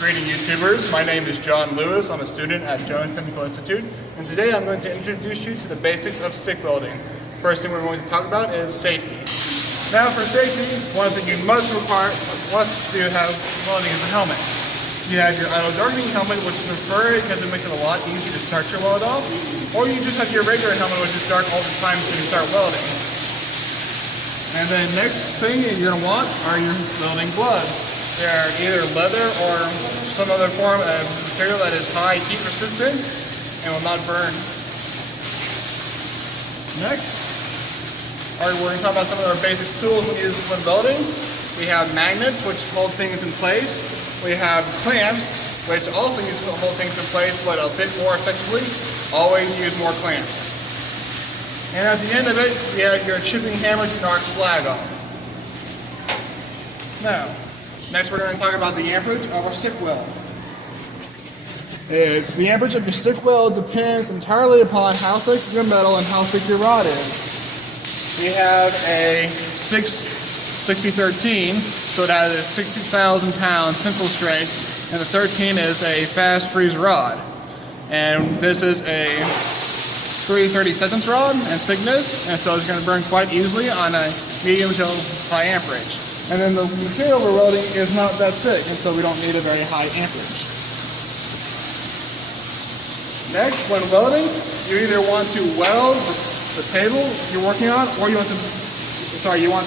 Greeting YouTubers, my name is John Lewis. I'm a student at Jones Technical Institute, and today I'm going to introduce you to the basics of stick welding. First thing we're going to talk about is safety. Now for safety, one thing you must do have welding is a helmet. You have your idle darkening helmet, which is preferred because it makes it a lot easier to start your weld off, or you just have your regular helmet, which is dark all the time until you start welding. And then next thing you're going to want are your welding gloves. They're either leather or some other form of material that is high heat resistance and will not burn. Next, we're going to talk about some of our basic tools we use when welding. We have magnets, which hold things in place. We have clamps, which also use to hold things in place, but a bit more effectively. Always use more clamps. And at the end of it, you have your chipping hammer to knock slag off. Now, next we're going to talk about the amperage of our stick weld. The amperage of your stick weld depends entirely upon how thick your metal and how thick your rod is. We have a 6013, so that is 60,000 pound tensile strength, and the 13 is a fast freeze rod. And this is a 3/32 rod in thickness, and so it's going to burn quite easily on a medium to high amperage. And then the material we're welding is not that thick, and so we don't need a very high amperage. Next, when welding, you either want to weld the table you're working on, or you want to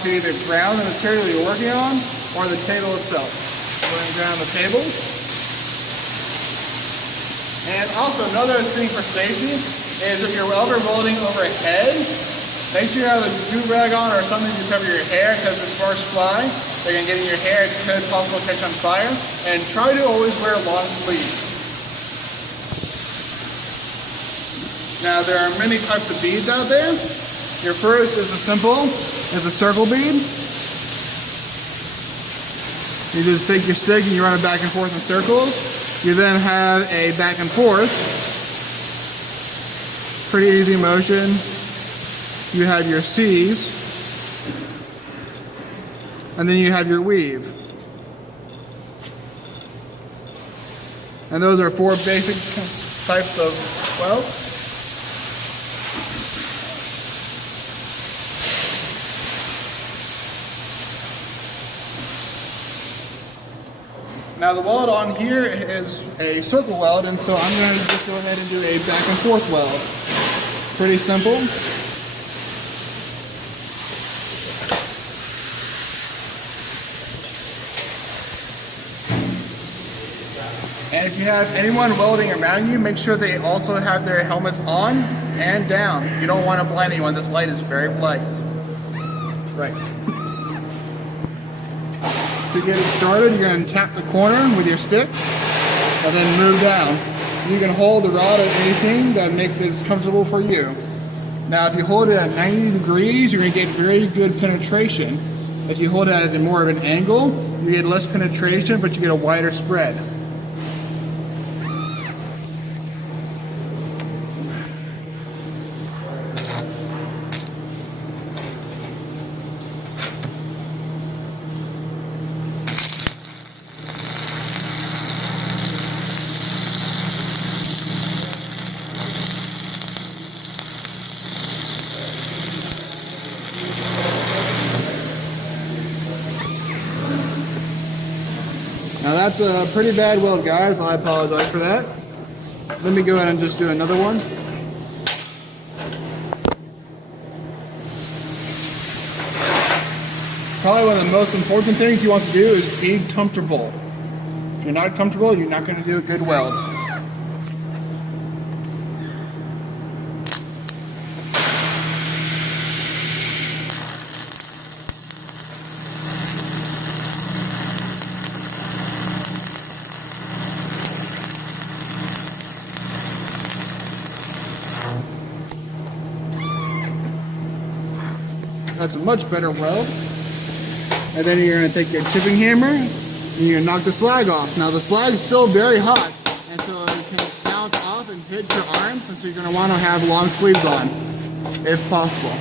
either ground the material you're working on, or the table itself. We're going to ground the table. And also, another thing for safety is if you're ever welding overhead, make sure you have a do-rag on or something to cover your hair, because the sparks fly. They can get in your hair, it could possibly catch on fire. And try to always wear long sleeves. Now there are many types of beads out there. Your first is a circle bead. You just take your stick and you run it back and forth in circles. You then have a back and forth. Pretty easy motion. You have your C's, and then you have your weave. And those are four basic types of weld. Now the weld on here is a circle weld, and so I'm going to just go ahead and do a back and forth weld. Pretty simple. And if you have anyone welding around you, make sure they also have their helmets on and down. You don't want to blind anyone. This light is very bright. Right. To get it started, you're going to tap the corner with your stick and then move down. You can hold the rod at anything that makes it comfortable for you. Now, if you hold it at 90 degrees, you're going to get very good penetration. If you hold it at more of an angle, you get less penetration, but you get a wider spread. Now that's a pretty bad weld, guys. I apologize for that. Let me go ahead and just do another one. Probably one of the most important things you want to do is be comfortable. If you're not comfortable, you're not going to do a good weld. That's a much better weld. And then you're going to take your chipping hammer and you're going to knock the slag off. Now the slag is still very hot, and so it can bounce off and hit your arms, and so you're going to want to have long sleeves on, if possible.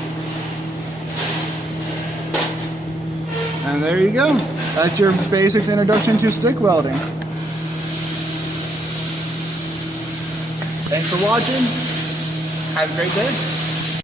And there you go. That's your basics introduction to stick welding. Thanks for watching. Have a great day.